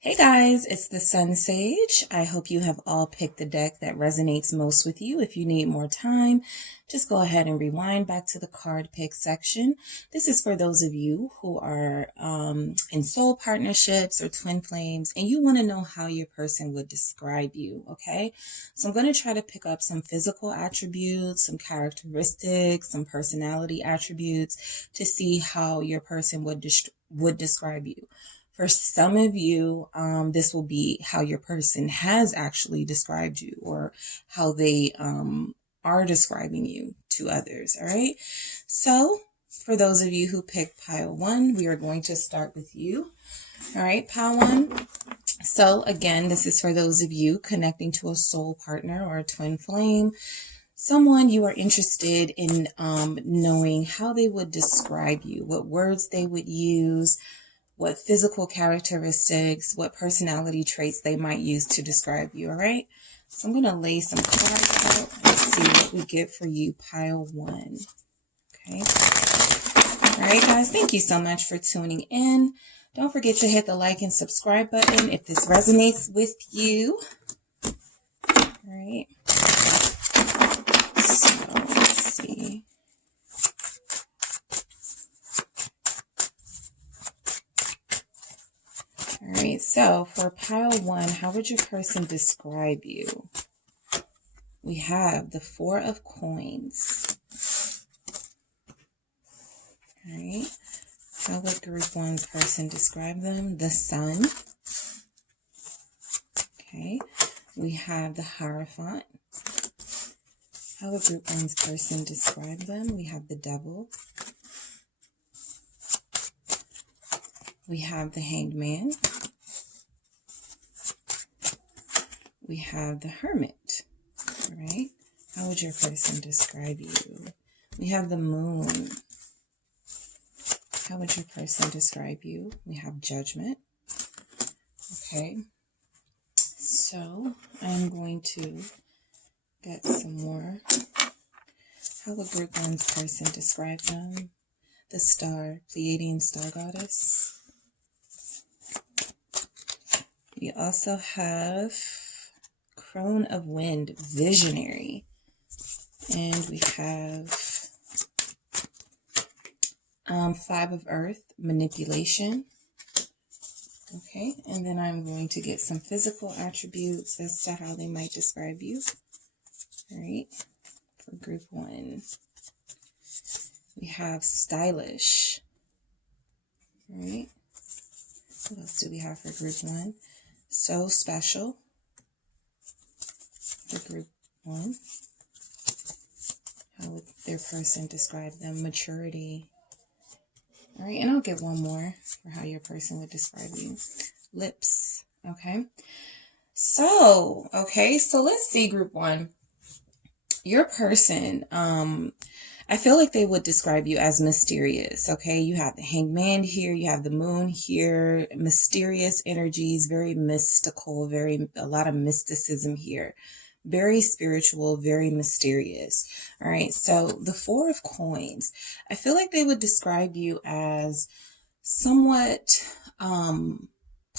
Hey guys, it's the Sun Sage. I hope you have all picked the deck that resonates most with you. If you need more time, just go ahead and rewind back to the card pick section. This is for those of you who are in soul partnerships or twin flames and you want to know how your person would describe you, okay? So I'm going to try to pick up some physical attributes, some characteristics, some personality attributes to see how your person would describe you. For some of you, this will be how your person has actually described you or how they are describing you to others, all right? So for those of you who picked pile 1, we are going to start with you. All right, pile 1. So again, this is for those of you connecting to a soul partner or a twin flame, someone you are interested in knowing how they would describe you, what words they would use, what physical characteristics, what personality traits they might use to describe you, all right? So I'm going to lay some cards out and see what we get for you, pile 1, okay? All right, guys, thank you so much for tuning in. Don't forget to hit the like and subscribe button if this resonates with you, all right? So let's see. All right, so for pile 1, how would your person describe you? We have the 4 of Coins. All right, how would group 1's person describe them? The Sun. Okay, we have the Hierophant. How would group 1's person describe them? We have the Devil. We have the Hanged Man. We have the Hermit. All right. How would your person describe you? We have the Moon. How would your person describe you? We have Judgment. Okay. So I'm going to get some more. How would group 1's person describe them? The Star, Pleiadian Star Goddess. We also have Crone of Wind, Visionary. And we have 5 of Earth, Manipulation. Okay, and then I'm going to get some physical attributes as to how they might describe you. All right, for group 1. We have Stylish. All right, what else do we have for group 1? So Special for group 1. How would their person describe them? Maturity. All right, and I'll get one more for how your person would describe you. Lips. Okay. So let's see, group 1. Your person, I feel like they would describe you as mysterious, okay? You have the Hanged Man here, you have the Moon here, mysterious energies, very mystical, a lot of mysticism here. Very spiritual, very mysterious. All right, so the 4 of Coins, I feel like they would describe you as somewhat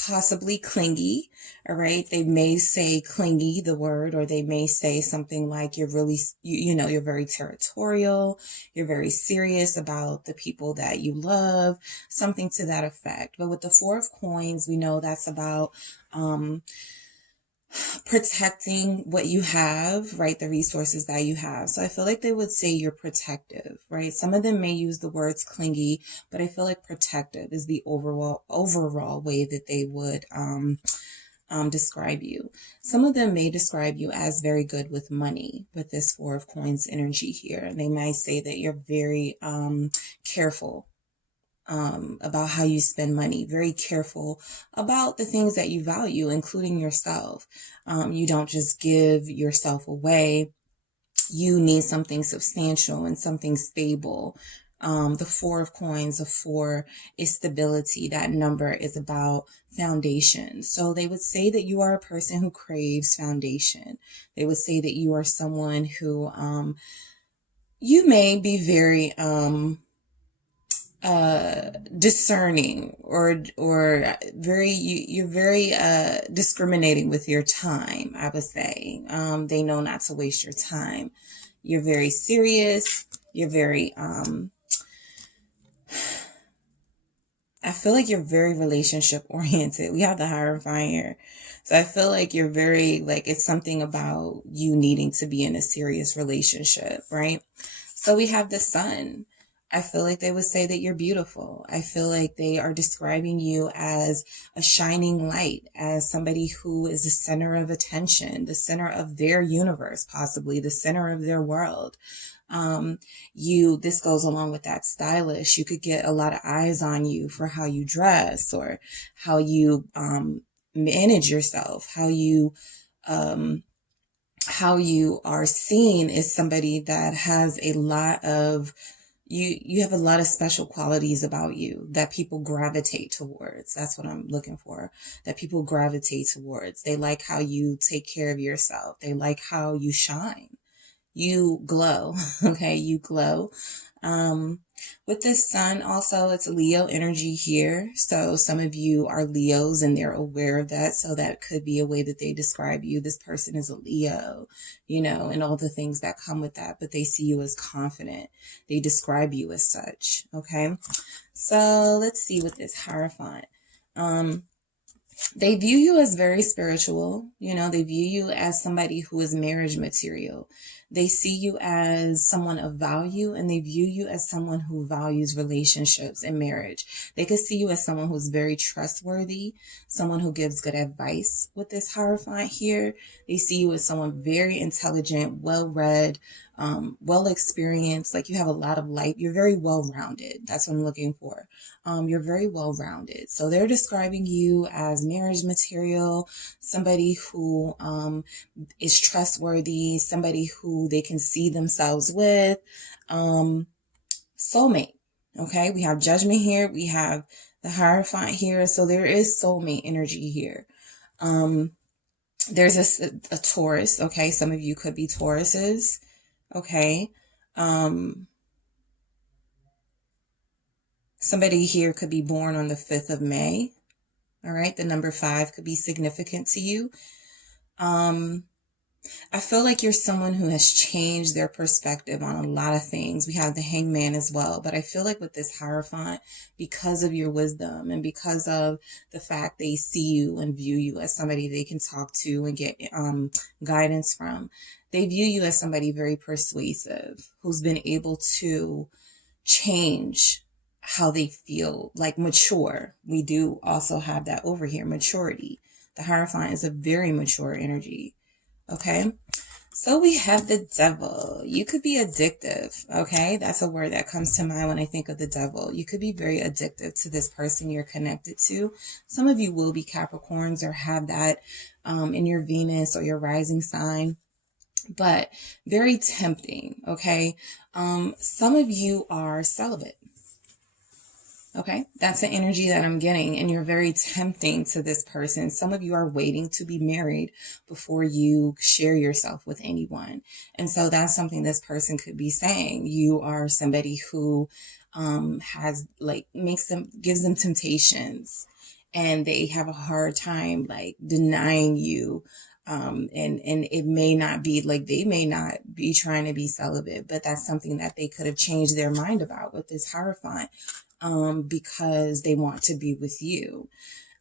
possibly clingy. All right, they may say clingy, the word, or they may say something like you're really, you're very territorial, you're very serious about the people that you love, something to that effect. But with the 4 of Coins, we know that's about protecting what you have, right? The resources that you have. So I feel like they would say you're protective, right? Some of them may use the words clingy, but I feel like protective is the overall way that they would describe you. Some of them may describe you as very good with money with this 4 of Coins energy here. They might say that you're very careful about how you spend money, very careful about the things that you value, including yourself. You don't just give yourself away. You need something substantial and something stable. The 4 of Coins, the 4 is stability. That number is about foundation. So they would say that you are a person who craves foundation. They would say that you are someone who you may be very discerning, or very, you're very discriminating with your time, I would say. They know not to waste your time. You're very serious. You're very I feel like you're very relationship oriented. We have the Hierophant here. So I feel like you're very, like, it's something about you needing to be in a serious relationship, right? So we have the Sun. I feel like they would say that you're beautiful. I feel like they are describing you as a shining light, as somebody who is the center of attention, the center of their universe, possibly the center of their world. This goes along with that, stylish. You could get a lot of eyes on you for how you dress, or how you manage yourself, how you are seen as somebody that has a lot of, you have a lot of special qualities about you that people gravitate towards. That's what I'm looking for. That people gravitate towards. They like how you take care of yourself. They like how you shine. You glow. Okay, you glow. With this Sun also, it's Leo energy here. So some of you are Leos and they're aware of that. So that could be a way that they describe you. This person is a Leo, and all the things that come with that, but they see you as confident. They describe you as such. Okay. So let's see with this Hierophant. They view you as very spiritual. They view you as somebody who is marriage material. They see you as someone of value, and they view you as someone who values relationships and marriage. They could see you as someone who's very trustworthy, someone who gives good advice with this Hierophant here. They see you as someone very intelligent, well-read, well-experienced. Like, you have a lot of light. You're very well-rounded. That's what I'm looking for. You're very well-rounded. So they're describing you as marriage material, somebody who is trustworthy, somebody who they can see themselves with, soulmate. Okay, we have Judgment here. We have the Hierophant here. So there is soulmate energy here. There's a Taurus. Okay, some of you could be Tauruses. Okay. Somebody here could be born on the 5th of May. All right. The number 5 could be significant to you. I feel like you're someone who has changed their perspective on a lot of things. We have the Hangman as well. But I feel like with this Hierophant, because of your wisdom and because of the fact they see you and view you as somebody they can talk to and get guidance from, they view you as somebody very persuasive, who's been able to change how they feel, like mature. We do also have that over here, maturity. The Hierophant is a very mature energy. Okay. So we have the Devil. You could be addictive. Okay. That's a word that comes to mind when I think of the Devil. You could be very addictive to this person you're connected to. Some of you will be Capricorns or have that in your Venus or your rising sign, but very tempting. Okay. Some of you are celibate. Okay, that's the energy that I'm getting, and you're very tempting to this person. Some of you are waiting to be married before you share yourself with anyone. And so that's something this person could be saying. You are somebody who has, like, gives them temptations, and they have a hard time, like, denying you. And it may not be, like, they may not be trying to be celibate, but that's something that they could have changed their mind about with this Hierophant. Because they want to be with you.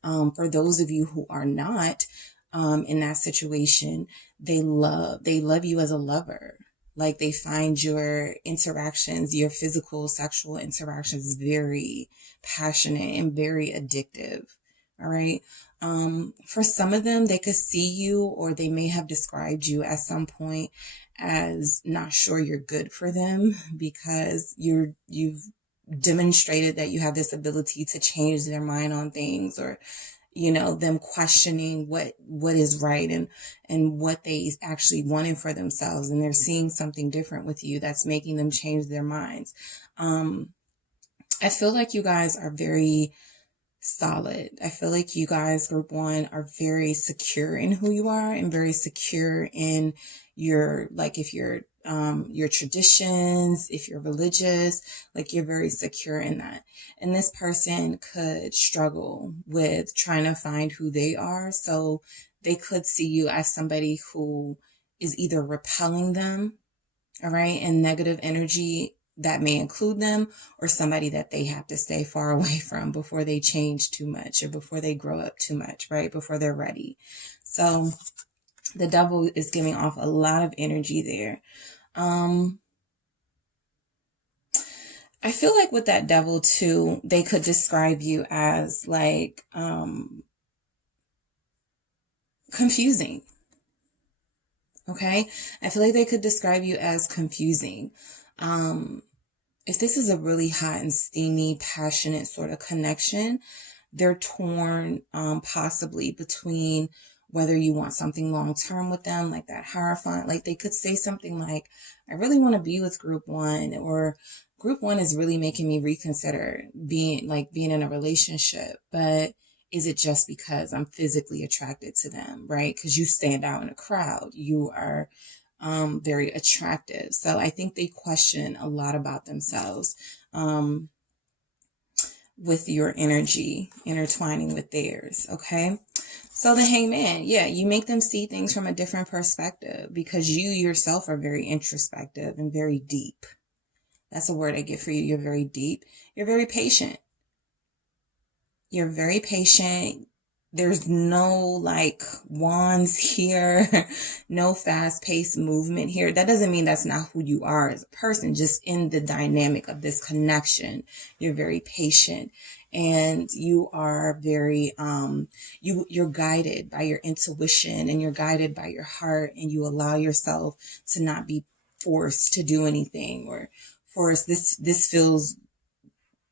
For those of you who are not in that situation, they love you as a lover. Like, they find your interactions, your physical, sexual interactions very passionate and very addictive. All right. For some of them, they could see you, or they may have described you at some point as not sure you're good for them, because you've demonstrated that you have this ability to change their mind on things, or them questioning what is right and what they actually wanted for themselves, and they're seeing something different with you that's making them change their minds. I feel like you guys are very solid. I feel like you guys, group 1, are very secure in who you are and very secure in your, like, if you're your traditions, if you're religious, like you're very secure in that. And this person could struggle with trying to find who they are. So they could see you as somebody who is either repelling them, all right, and negative energy that may include them, or somebody that they have to stay far away from before they change too much or before they grow up too much, right? Before they're ready. So the devil is giving off a lot of energy there. I feel like with that devil too, they could describe you as like confusing. Okay? I feel like they could describe you as confusing. If this is a really hot and steamy, passionate sort of connection, they're torn possibly between whether you want something long term with them, like that Hierophant. Like they could say something like, I really want to be with group one, or group one is really making me reconsider being in a relationship. But is it just because I'm physically attracted to them, right? Because you stand out in a crowd. You are very attractive. So I think they question a lot about themselves with your energy intertwining with theirs. Okay. So the Hangman, yeah, you make them see things from a different perspective because you yourself are very introspective and very deep. That's a word I get for you. You're very deep. You're very patient. You're very patient. There's no like wands here, no fast paced movement here. That doesn't mean that's not who you are as a person, just in the dynamic of this connection. You're very patient and you are very, you're guided by your intuition and you're guided by your heart, and you allow yourself to not be forced to do anything or forced. This feels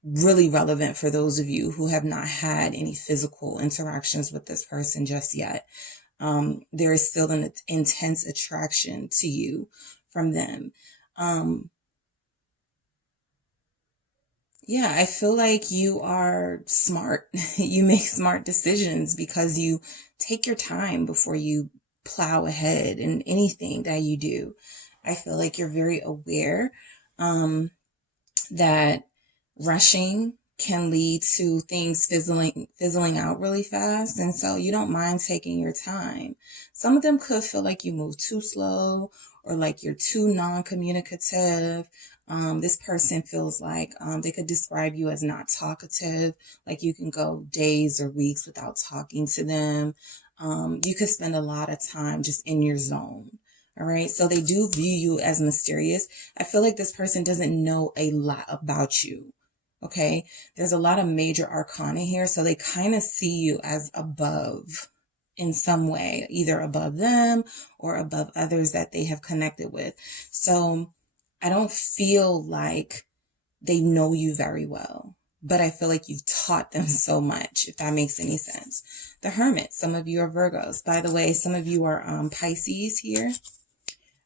really relevant for those of you who have not had any physical interactions with this person just yet. There is still an intense attraction to you from them. Yeah, I feel like you are smart. You make smart decisions because you take your time before you plow ahead in anything that you do. I feel like you're very aware that rushing can lead to things fizzling out really fast. And so you don't mind taking your time. Some of them could feel like you move too slow or like you're too non-communicative. This person feels like they could describe you as not talkative, like you can go days or weeks without talking to them. You could spend a lot of time just in your zone. All right. So they do view you as mysterious. I feel like this person doesn't know a lot about you. Okay. There's a lot of major arcana here. So they kind of see you as above in some way, either above them or above others that they have connected with. So I don't feel like they know you very well, but I feel like you've taught them so much, if that makes any sense. The Hermit, some of you are Virgos. By the way, some of you are Pisces here.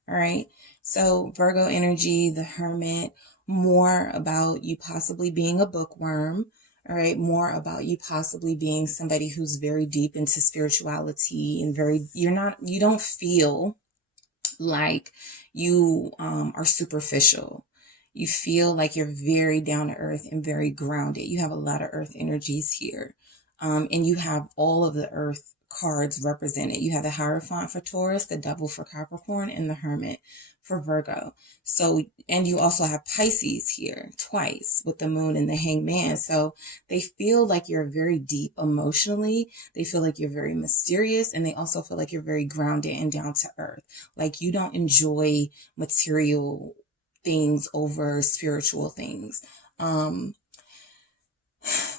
All right. So Virgo energy, the Hermit, more about you possibly being a bookworm. All right. More about you possibly being somebody who's very deep into spirituality and you don't feel like you are superficial. You feel like you're very down to earth and very grounded. You have a lot of earth energies here. And you have all of the earth cards represented. You have the Hierophant for Taurus, the Devil for Capricorn, and the Hermit for Virgo. So, and you also have Pisces here twice with the Moon and the Hangman. So they feel like you're very deep emotionally. They feel like you're very mysterious, and they also feel like you're very grounded and down to earth. Like you don't enjoy material things over spiritual things.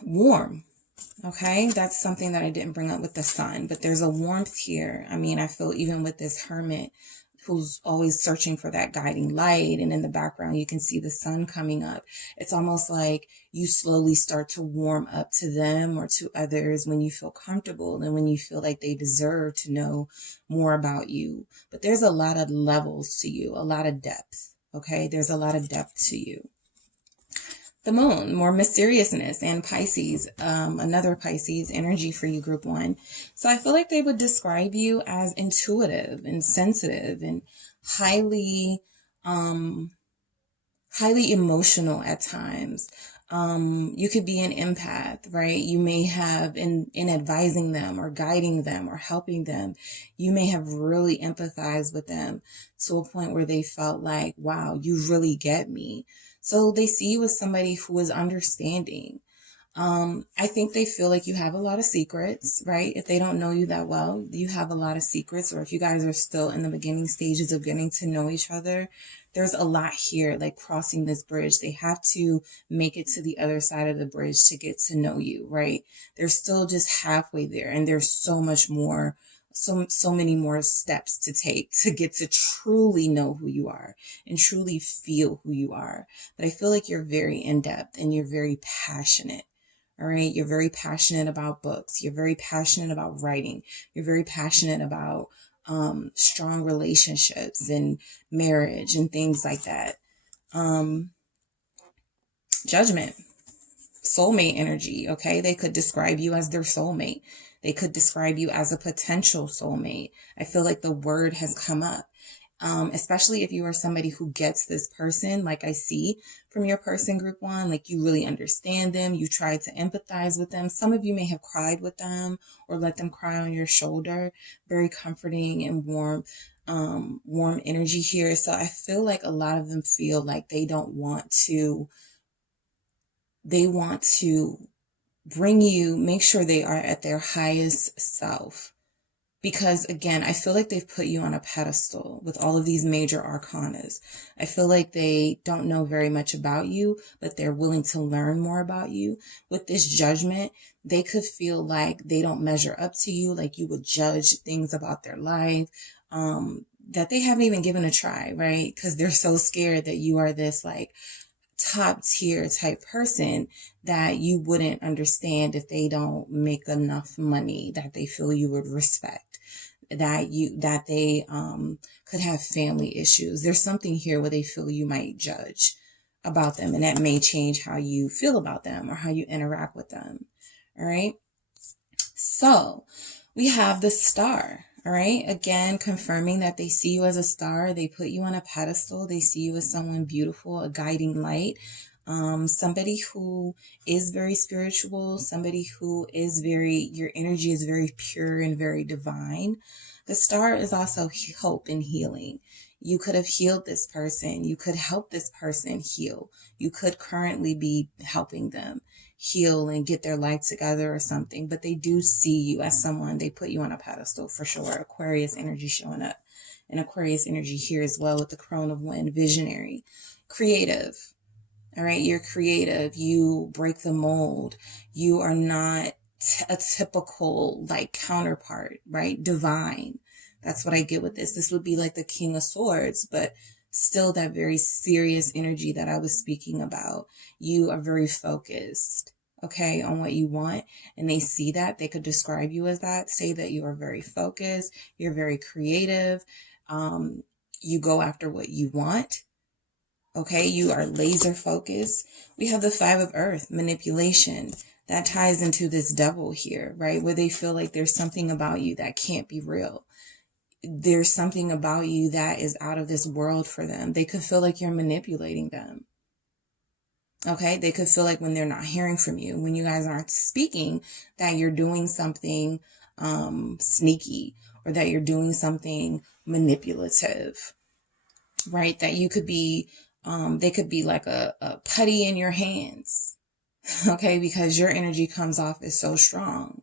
Warm. Okay, that's something that I didn't bring up with the Sun, but there's a warmth here. I mean, I feel even with this Hermit who's always searching for that guiding light, and in the background you can see the sun coming up. It's almost like you slowly start to warm up to them or to others when you feel comfortable and when you feel like they deserve to know more about you. But there's a lot of levels to you, a lot of depth. Okay, there's a lot of depth to you. The Moon, more mysteriousness, and Pisces, another Pisces energy for you, group one. So I feel like they would describe you as intuitive and sensitive and highly highly emotional at times. You could be an empath, right? You may have, in advising them or guiding them or helping them, you may have really empathized with them to a point where they felt like, wow, you really get me. So they see you as somebody who is understanding. I think they feel like you have a lot of secrets, right? If they don't know you that well, you have a lot of secrets, or if you guys are still in the beginning stages of getting to know each other, there's a lot here, like crossing this bridge. They have to make it to the other side of the bridge to get to know you, right? They're still just halfway there, and there's so much more, so many more steps to take to get to truly know who you are and truly feel who you are. But I feel like you're very in depth and you're very passionate. All right. You're very passionate about books. You're very passionate about writing. You're very passionate about strong relationships and marriage and things like that. Judgment, soulmate energy. Okay. They could describe you as their soulmate. They could describe you as a potential soulmate. I feel like the word has come up. Especially if you are somebody who gets this person, like I see from your person group 1, like you really understand them. You try to empathize with them. Some of you may have cried with them or let them cry on your shoulder. Very comforting and warm energy here. So I feel like a lot of them feel like they want to bring you, make sure they are at their highest self. Because again, I feel like they've put you on a pedestal with all of these major arcanas. I feel like they don't know very much about you, but they're willing to learn more about you. With this judgment, they could feel like they don't measure up to you, like you would judge things about their life, that they haven't even given a try, right? Because they're so scared that you are this like top tier type person that you wouldn't understand if they don't make enough money that they feel you would respect, that they could have family issues. There's something here where they feel you might judge about them, and that may change how you feel about them or how you interact with them. All right. So we have the Star. All right. Again, confirming that they see you as a star. They put you on a pedestal. They see you as someone beautiful, a guiding light, somebody who is very spiritual, somebody who is your energy is very pure and very divine. The Star is also hope and healing. You could have healed this person. You could help this person heal. You could currently be helping them heal and get their life together or something, but they do see you as someone, they put you on a pedestal for sure. Aquarius energy showing up, and Aquarius energy here as well with the Crone of Wind, visionary, creative. All right. You're creative. You break the mold. You are not a typical like counterpart, right? Divine. That's what I get with this. This would be like the King of Swords, but still that very serious energy that I was speaking about. You are very focused, okay, on what you want. And they see that. They could describe you as that, say that you are very focused. You're very creative. You go after what you want. Okay, you are laser focused. We have the 5 of Earth, manipulation. That ties into this Devil here, right? Where they feel like there's something about you that can't be real. There's something about you that is out of this world for them. They could feel like you're manipulating them. Okay, they could feel like when they're not hearing from you, when you guys aren't speaking, that you're doing something sneaky, or that you're doing something manipulative, right? That you could be, they could be like a putty in your hands, okay, because your energy comes off as so strong.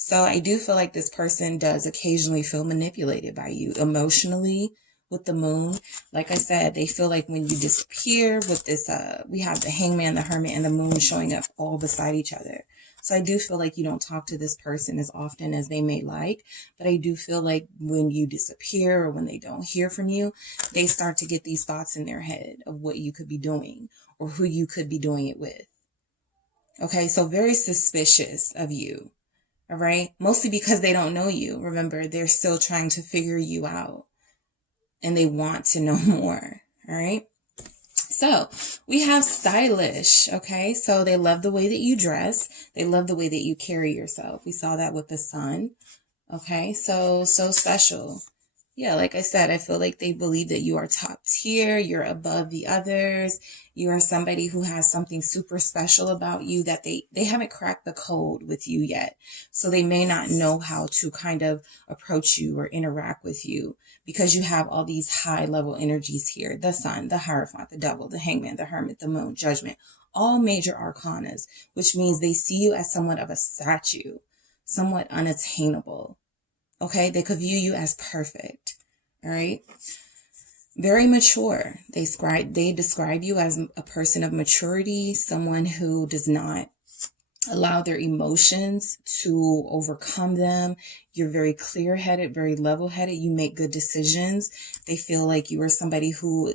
So I do feel like this person does occasionally feel manipulated by you emotionally with the Moon. Like I said, they feel like when you disappear with this, we have the Hangman, the Hermit, and the Moon showing up all beside each other. So I do feel like you don't talk to this person as often as they may like, but I do feel like when you disappear or when they don't hear from you, they start to get these thoughts in their head of what you could be doing or who you could be doing it with. Okay, so very suspicious of you. All right. Mostly because they don't know you. Remember, they're still trying to figure you out and they want to know more. All right. So we have stylish. Okay. So they love the way that you dress. They love the way that you carry yourself. We saw that with the Sun. Okay. So special. yeah, like I said, I feel like they believe that you are top tier, you're above the others, you are somebody who has something super special about you that they haven't cracked the code with you yet. So they may not know how to kind of approach you or interact with you because you have all these high level energies here. The Sun, the Hierophant, the Devil, the Hangman, the Hermit, the Moon, Judgment, all major arcanas, which means they see you as somewhat of a statue, somewhat unattainable. Okay, they could view you as perfect. All right. Very mature. They describe you as a person of maturity, someone who does not allow their emotions to overcome them. You're very clear-headed, very level-headed. You make good decisions. They feel like you are somebody who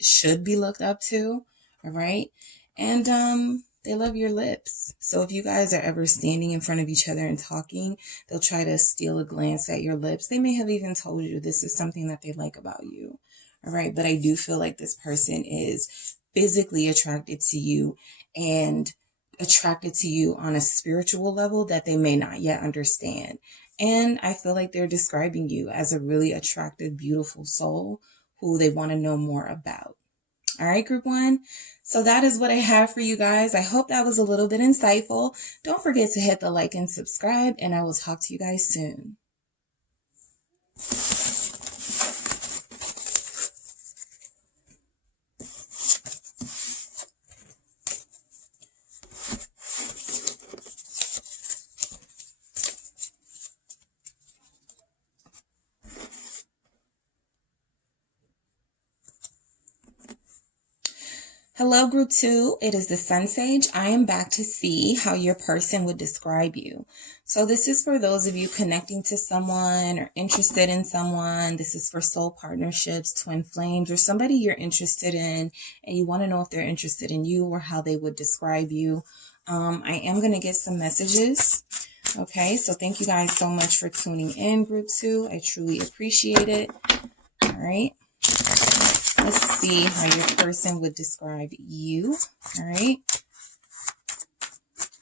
should be looked up to. All right. And they love your lips. So if you guys are ever standing in front of each other and talking, they'll try to steal a glance at your lips. They may have even told you this is something that they like about you. All right. But I do feel like this person is physically attracted to you and attracted to you on a spiritual level that they may not yet understand. And I feel like they're describing you as a really attractive, beautiful soul who they want to know more about. All right, group one. So that is what I have for you guys. I hope that was a little bit insightful. Don't forget to hit the like and subscribe, and I will talk to you guys soon. Hello, group two. It is the Sun Sage. I am back to see how your person would describe you. So this is for those of you connecting to someone or interested in someone. This is for soul partnerships, twin flames, or somebody you're interested in and you want to know if they're interested in you or how they would describe you. I am going to get some messages. Okay, so thank you guys so much for tuning in, group two. I truly appreciate it. All right. Let's see how your person would describe you. All right.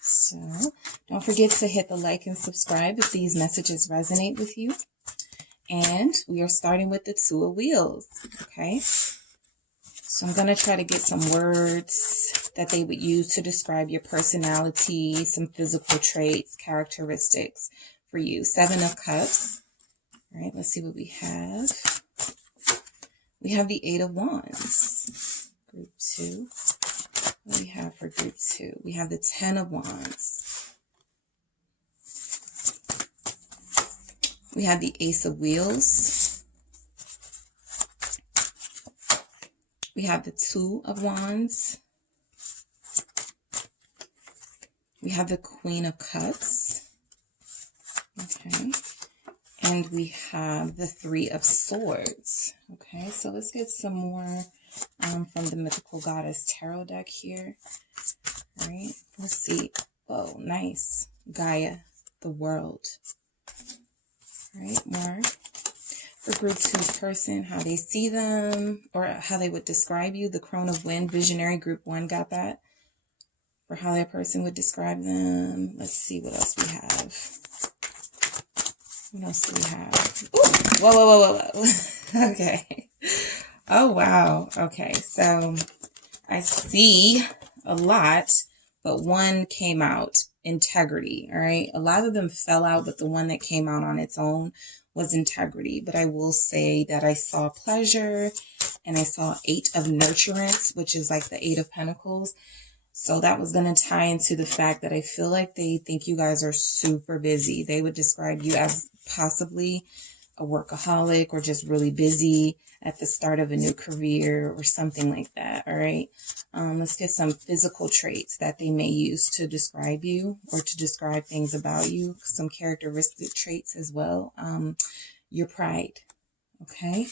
So don't forget to hit the like and subscribe if these messages resonate with you. And we are starting with the Two of Wheels. Okay. So I'm going to try to get some words that they would use to describe your personality, some physical traits, characteristics for you. Seven of Cups. All right. Let's see what we have. We have the Eight of Wands, group two. What do we have for group two? We have the Ten of Wands. We have the Ace of Wheels. We have the Two of Wands. We have the Queen of Cups. Okay. And we have the Three of Swords. Okay, so let's get some more from the Mythical Goddess Tarot deck here. All right, let's see. Oh, nice. Gaia, the world. All right, more for group two's person, how they see them or how they would describe you. The Crone of Wind, Visionary, group one got that. For how that person would describe them. Let's see what else we have. What else do we have? Ooh, whoa, whoa, whoa, whoa, whoa. Okay. Oh, wow. Okay. So I see a lot, but one came out. Integrity. All right. A lot of them fell out, but the one that came out on its own was integrity. But I will say that I saw pleasure and I saw Eight of Nurturance, which is like the Eight of Pentacles. So that was going to tie into the fact that I feel like they think you guys are super busy. They would describe you as possibly a workaholic or just really busy at the start of a new career or something like that. All right. Let's get some physical traits that they may use to describe you or to describe things about you. Some characteristic traits as well. Your pride. Okay.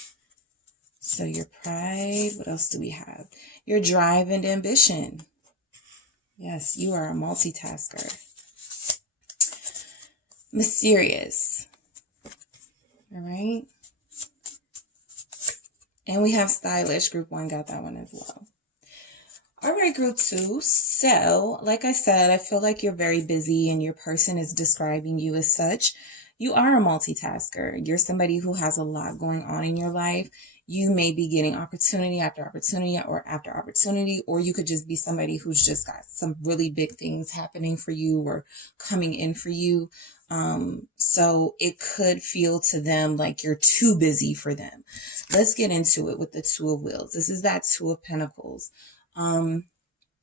So your pride. What else do we have? Your drive and ambition. Yes, you are a multitasker. Mysterious. All right. And we have stylish. Group one got that one as well. All right, group two. So, like I said, I feel like you're very busy and your person is describing you as such. you are a multitasker. You're somebody who has a lot going on in your life. You may be getting opportunity after opportunity or after opportunity, or you could just be somebody who's just got some really big things happening for you or coming in for you. So it could feel to them like you're too busy for them. Let's get into it with the Two of Wheels. This is that Two of Pentacles.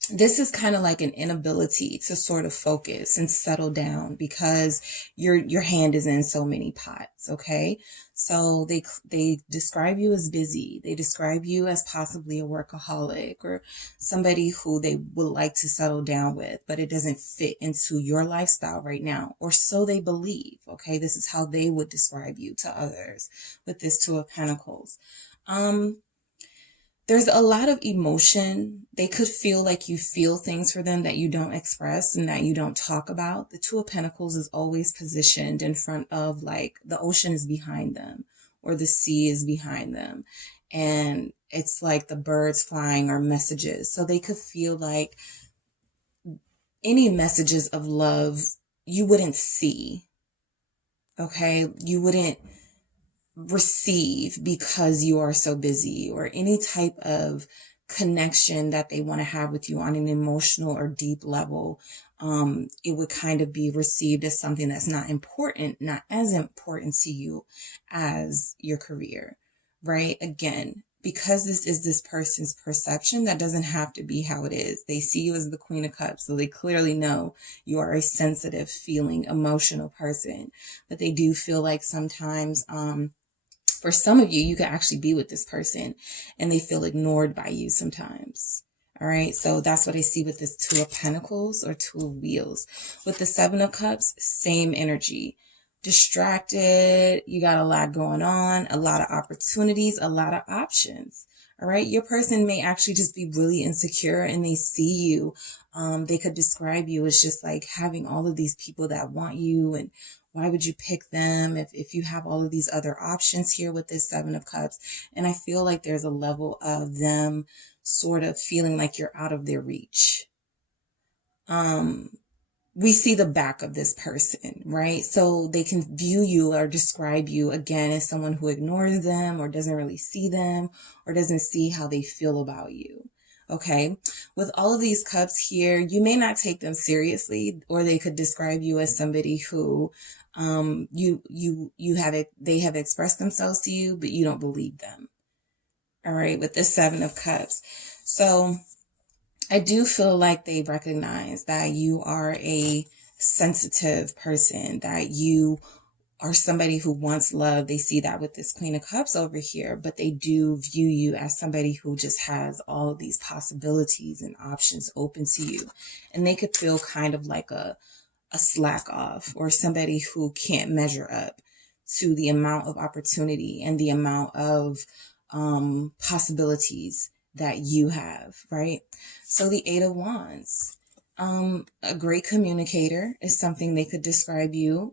This is kind of like an inability to sort of focus and settle down because your hand is in so many pots. Okay. So they describe you as busy. They describe you as possibly a workaholic or somebody who they would like to settle down with, but it doesn't fit into your lifestyle right now, or so they believe. Okay. This is how they would describe you to others with this Two of Pentacles. There's a lot of emotion. They could feel like you feel things for them that you don't express and that you don't talk about. The Two of Pentacles is always positioned in front of, like, the ocean is behind them or the sea is behind them. And it's like the birds flying are messages. So they could feel like any messages of love you wouldn't see. Okay. You wouldn't receive because you are so busy, or any type of connection that they want to have with you on an emotional or deep level. It would kind of be received as something that's not important, not as important to you as your career, right? Again, because this is this person's perception, that doesn't have to be how it is. They see you as the Queen of Cups, so they clearly know you are a sensitive, feeling, emotional person. But they do feel like sometimes, for some of you, you could actually be with this person and they feel ignored by you sometimes. All right. So that's what I see with this Two of Pentacles or Two of Wheels. With the Seven of Cups, same energy. Distracted. You got a lot going on, a lot of opportunities, a lot of options. All right. Your person may actually just be really insecure and they see you. They could describe you as just like having all of these people that want you, and why would you pick them if you have all of these other options here with this Seven of Cups? And I feel like there's a level of them sort of feeling like you're out of their reach. We see the back of this person, right? So they can view you or describe you again as someone who ignores them or doesn't really see them or doesn't see how they feel about you. Okay. With all of these cups here, you may not take them seriously, or they could describe you as somebody who, they have expressed themselves to you, but you don't believe them. All right. With the Seven of Cups. So I do feel like they recognize that you are a sensitive person, that you are somebody who wants love. They see that with this Queen of Cups over here, but they do view you as somebody who just has all of these possibilities and options open to you. And they could feel kind of like a slack off, or somebody who can't measure up to the amount of opportunity and the amount of possibilities that you have, right? So the Eight of Wands. A great communicator is something they could describe you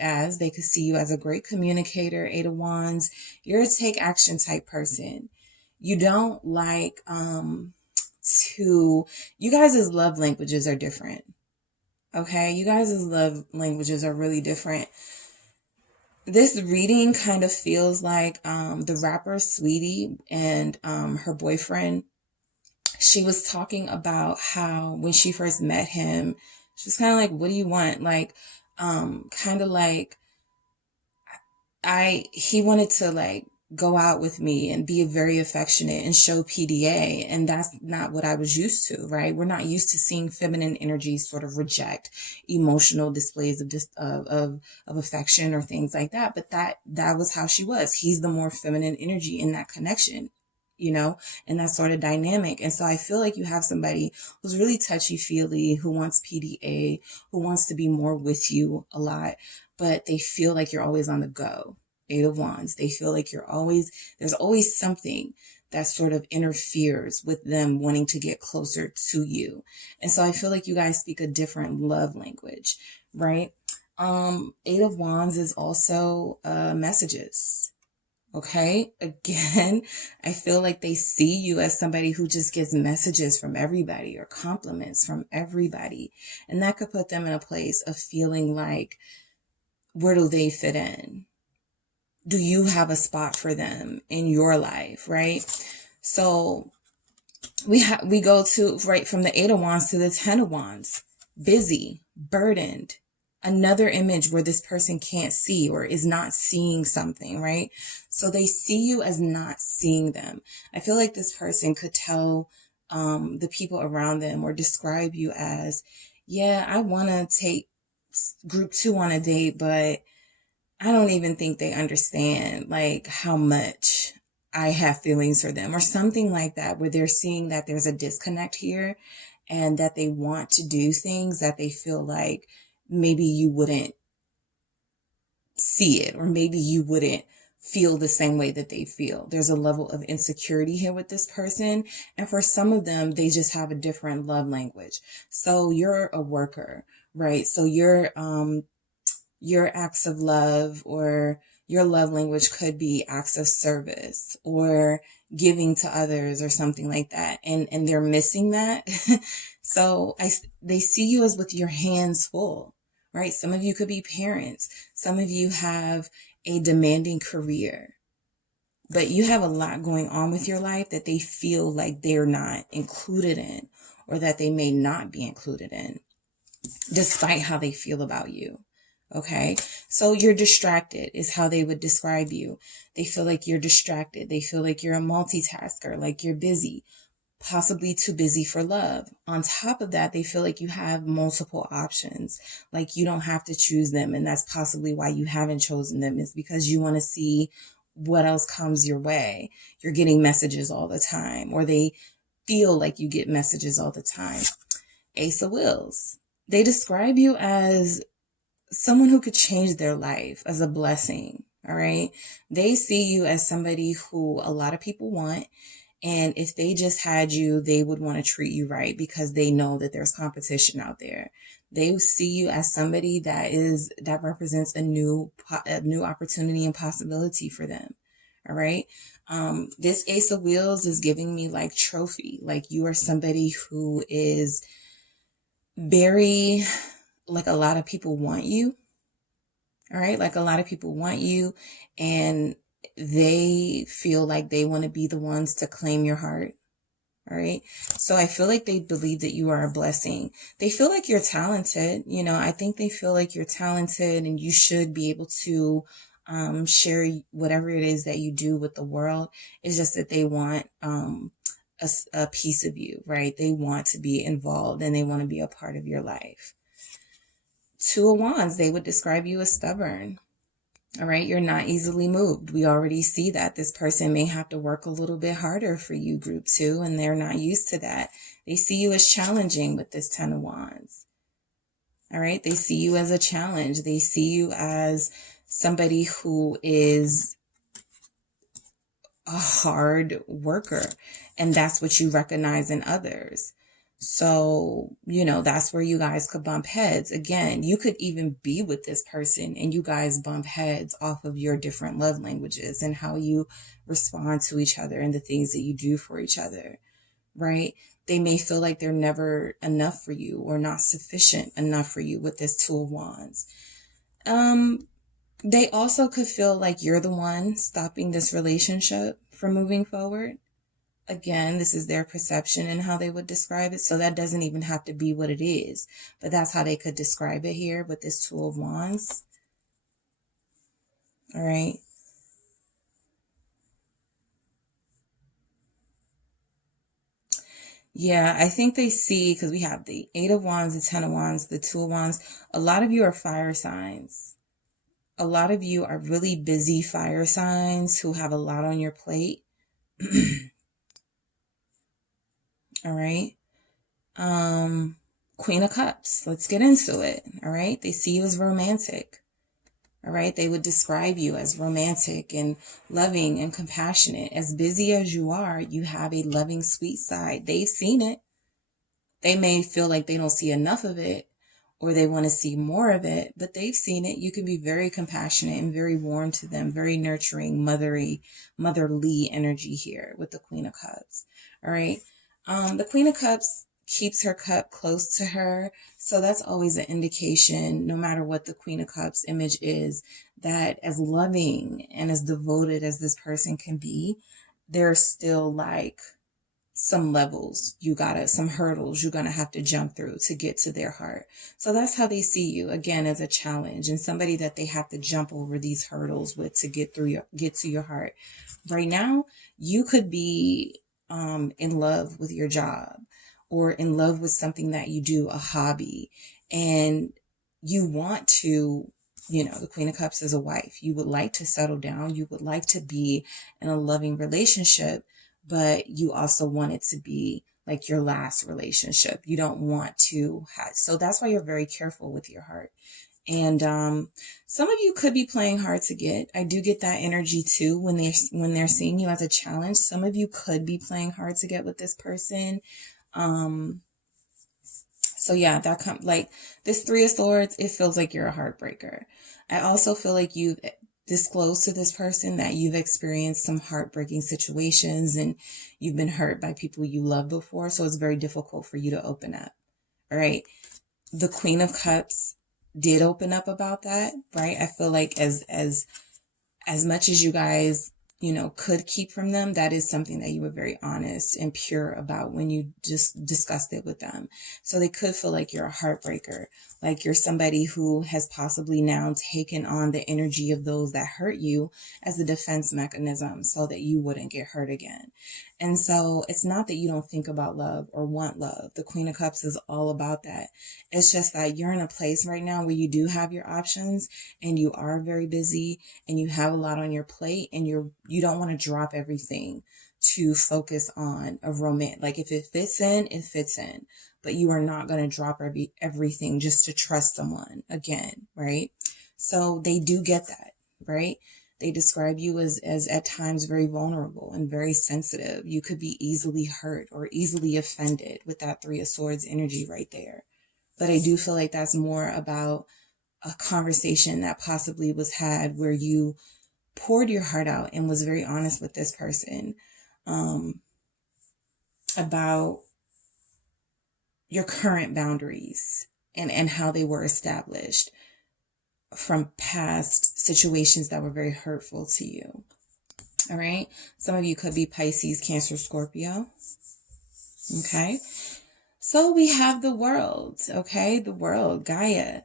as. They could see you as a great communicator. Eight of Wands. You're a take action type person. You don't like you guys' love languages are different. Okay, you guys' love languages are really different. This reading kind of feels like the rapper Sweetie and her boyfriend. She was talking about how when she first met him, she was kind of like, what do you want? Like, kind of like, he wanted to like go out with me and be very affectionate and show PDA. And that's not what I was used to, right? We're not used to seeing feminine energy sort of reject emotional displays of affection or things like that. But that was how she was. He's the more feminine energy in that connection, you know, and that sort of dynamic. And so I feel like you have somebody who's really touchy-feely, who wants PDA, who wants to be more with you a lot, but they feel like you're always on the go. Eight of Wands. They feel like there's always something that sort of interferes with them wanting to get closer to you. And so I feel like you guys speak a different love language, right? Eight of Wands is also messages. Okay. Again, I feel like they see you as somebody who just gets messages from everybody or compliments from everybody. And that could put them in a place of feeling like where do they fit in? Do you have a spot for them in your life, right? So we go to right from the 8 of Wands to the 10 of Wands. Busy, burdened. Another image where this person can't see or is not seeing something, right? So they see you as not seeing them. I feel like this person could tell the people around them or describe you as, yeah, I want to take group 2 on a date, but I don't even think they understand like how much I have feelings for them or something like that, where they're seeing that there's a disconnect here and that they want to do things that they feel like maybe you wouldn't see it, or maybe you wouldn't feel the same way that they feel. There's a level of insecurity here with this person. And for some of them, they just have a different love language. So you're a worker, right? So your acts of love or your love language could be acts of service or giving to others or something like that. And they're missing that. So they see you as with your hands full, right? Some of you could be parents. Some of you have a demanding career, but you have a lot going on with your life that they feel like they're not included in, or that they may not be included in, despite how they feel about you. Okay, so you're distracted is how they would describe you. They feel like you're distracted. They feel like you're a multitasker, like you're busy, possibly too busy for love. On top of that, they feel like you have multiple options, like you don't have to choose them. And that's possibly why you haven't chosen them, is because you want to see what else comes your way. You're getting messages all the time, or they feel like you get messages all the time. Ace of Wheels. They describe you as someone who could change their life, as a blessing. All right. They see you as somebody who a lot of people want. And if they just had you, they would want to treat you right because they know that there's competition out there. They see you as somebody that represents a new opportunity and possibility for them. All right. This Ace of Wheels is giving me like trophy. Like you are somebody who is very, like a lot of people want you. All right. Like a lot of people want you, and they feel like they want to be the ones to claim your heart. All right. So I feel like they believe that you are a blessing. They feel like you're talented. You know, I think they feel like you're talented and you should be able to share whatever it is that you do with the world. It's just that they want a piece of you, right? They want to be involved and they want to be a part of your life. 2 of Wands, they would describe you as stubborn. All right. You're not easily moved. We already see that this person may have to work a little bit harder for you, group 2, and they're not used to that. They see you as challenging with this 10 of Wands. All right. They see you as a challenge. They see you as somebody who is a hard worker, and that's what you recognize in others. So, you know, that's where you guys could bump heads. Again, you could even be with this person and you guys bump heads off of your different love languages and how you respond to each other and the things that you do for each other, right? They may feel like they're never enough for you or not sufficient enough for you with this 2 of Wands. They also could feel like you're the one stopping this relationship from moving forward. Again, this is their perception and how they would describe it. So that doesn't even have to be what it is, but that's how they could describe it here with this 2 of Wands. All right. Yeah, I think they see, because we have the 8 of Wands, the 10 of Wands, the 2 of Wands. A lot of you are fire signs. A lot of you are really busy fire signs who have a lot on your plate. All right. Queen of Cups. Let's get into it. All right. They see you as romantic. All right. They would describe you as romantic and loving and compassionate. As busy as you are, you have a loving, sweet side. They've seen it. They may feel like they don't see enough of it, or they want to see more of it, but they've seen it. You can be very compassionate and very warm to them, very nurturing, motherly energy here with the Queen of Cups. All right. The Queen of Cups keeps her cup close to her. So that's always an indication, no matter what the Queen of Cups image is, that as loving and as devoted as this person can be, there's still like some levels some hurdles you're gonna have to jump through to get to their heart. So that's how they see you, again, as a challenge and somebody that they have to jump over these hurdles with to get to your heart. Right now, you could be in love with your job or in love with something that you do, a hobby, and you want to, the Queen of Cups is a wife. You would like to settle down. You would like to be in a loving relationship, but you also want it to be like your last relationship. You don't want to have, so that's why you're very careful with your heart. And some of you could be playing hard to get. I do get that energy too when they're seeing you as a challenge. Some of you could be playing hard to get with this person. So yeah, that like this Three of Swords, it feels like you're a heartbreaker. I also feel like you've disclosed to this person that you've experienced some heartbreaking situations and you've been hurt by people you loved before. So it's very difficult for you to open up. All right. The Queen of Cups did open up about that, right? I feel like as much as you guys, could keep from them, that is something that you were very honest and pure about when you just discussed it with them. So they could feel like you're a heartbreaker, like you're somebody who has possibly now taken on the energy of those that hurt you as a defense mechanism so that you wouldn't get hurt again. And so it's not that you don't think about love or want love. The Queen of Cups is all about that. It's just that you're in a place right now where you do have your options and you are very busy and you have a lot on your plate and you don't want to drop everything to focus on a romance. Like if it fits in, it fits in. But you are not going to drop everything just to trust someone again, right? So they do get that, right? They describe you as at times very vulnerable and very sensitive. You could be easily hurt or easily offended with that Three of Swords energy right there. But I do feel like that's more about a conversation that possibly was had where you poured your heart out and was very honest with this person about your current boundaries and how they were established from past situations that were very hurtful to you. All right. Some of you could be Pisces, Cancer, Scorpio. Okay. So we have the world. Okay. The world, Gaia,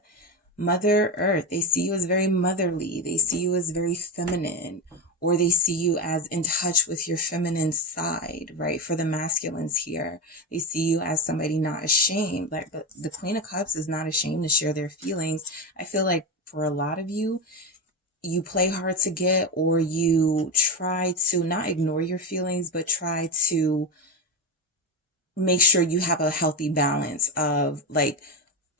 Mother Earth. They see you as very motherly. They see you as very feminine, or they see you as in touch with your feminine side, right? For the masculines here, they see you as somebody not ashamed. But the Queen of Cups is not ashamed to share their feelings. I feel like for a lot of you, you play hard to get, or you try to not ignore your feelings, but try to make sure you have a healthy balance of like,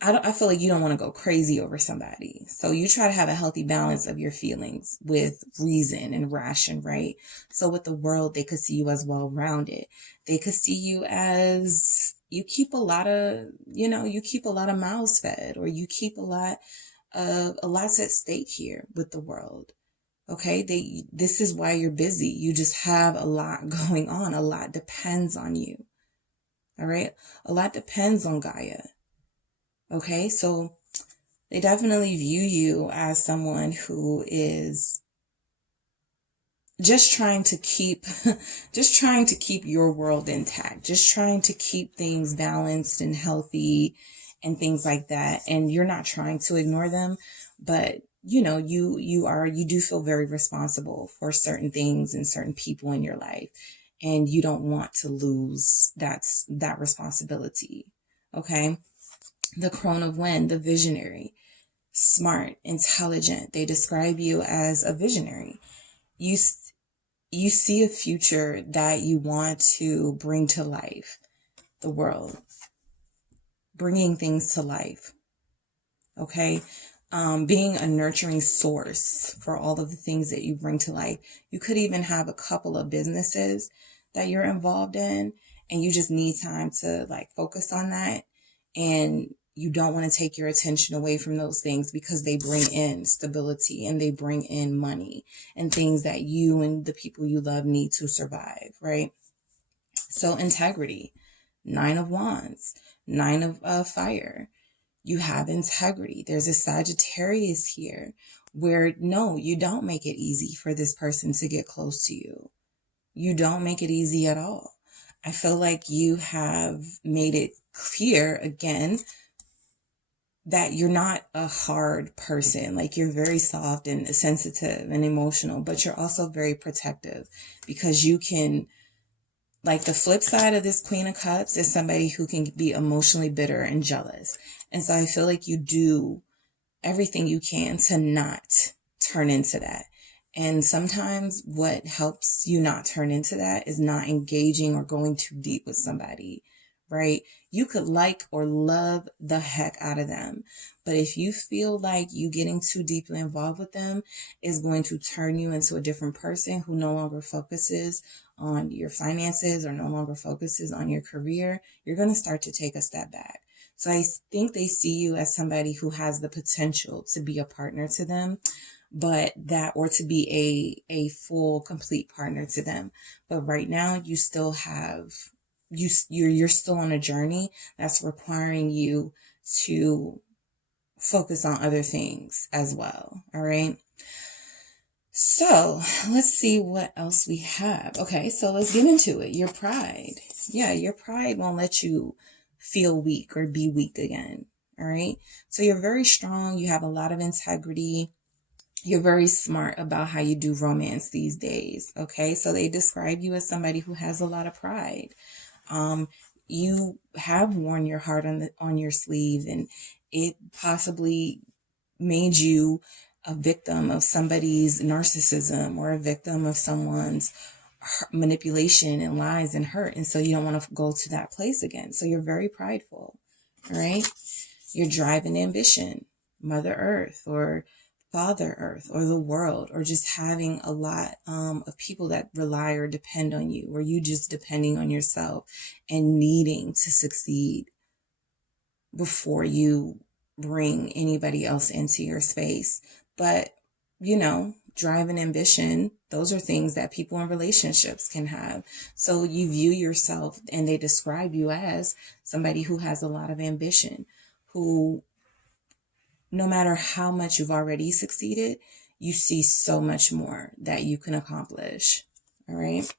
I feel like you don't want to go crazy over somebody. So you try to have a healthy balance of your feelings with reason and ration, right? So with the world, they could see you as well-rounded. They could see you as you keep a lot of mouths fed, or you keep a lot's at stake here with the world. Okay. This is why you're busy. You just have a lot going on. A lot depends on you. All right. A lot depends on Gaia. Okay, so they definitely view you as someone who is just trying to keep your world intact, just trying to keep things balanced and healthy and things like that. And you're not trying to ignore them, but you do feel very responsible for certain things and certain people in your life. And you don't want to lose that responsibility. Okay. The Crone of Wind, the visionary, smart, intelligent. They describe you as a visionary. You see a future that you want to bring to life, the world, bringing things to life. Okay. Being a nurturing source for all of the things that you bring to life. You could even have a couple of businesses that you're involved in, and you just need time to like focus on that. And you don't want to take your attention away from those things because they bring in stability and they bring in money and things that you and the people you love need to survive, right? So integrity, Nine of Wands, Nine of Fire. You have integrity. There's a Sagittarius here where, no, you don't make it easy for this person to get close to you. You don't make it easy at all. I feel like you have made it clear again that you're not a hard person. Like, you're very soft and sensitive and emotional, but you're also very protective because you can, like, the flip side of this Queen of Cups is somebody who can be emotionally bitter and jealous. And so I feel like you do everything you can to not turn into that. And sometimes what helps you not turn into that is not engaging or going too deep with somebody, right? You could like or love the heck out of them, but if you feel like you getting too deeply involved with them is going to turn you into a different person who no longer focuses on your finances or no longer focuses on your career, you're going to start to take a step back. So I think they see you as somebody who has the potential to be a partner to them, or to be a full, complete partner to them. But right now you still have, you're still on a journey that's requiring you to focus on other things as well. All right. So let's see what else we have. Okay. So let's get into it. Your pride. Yeah. Your pride won't let you feel weak or be weak again. All right. So you're very strong. You have a lot of integrity. You're very smart about how you do romance these days. Okay. So they describe you as somebody who has a lot of pride. You have worn your heart on your sleeve, and it possibly made you a victim of somebody's narcissism or a victim of someone's manipulation and lies and hurt. And so you don't want to go to that place again. So you're very prideful. All right. You're driving ambition, Mother Earth or Father Earth or the world, or just having a lot of people that rely or depend on you, or you just depending on yourself and needing to succeed before you bring anybody else into your space. But, drive and ambition, those are things that people in relationships can have. So you view yourself, and they describe you as somebody who has a lot of ambition, who, no matter how much you've already succeeded, you see so much more that you can accomplish. All right.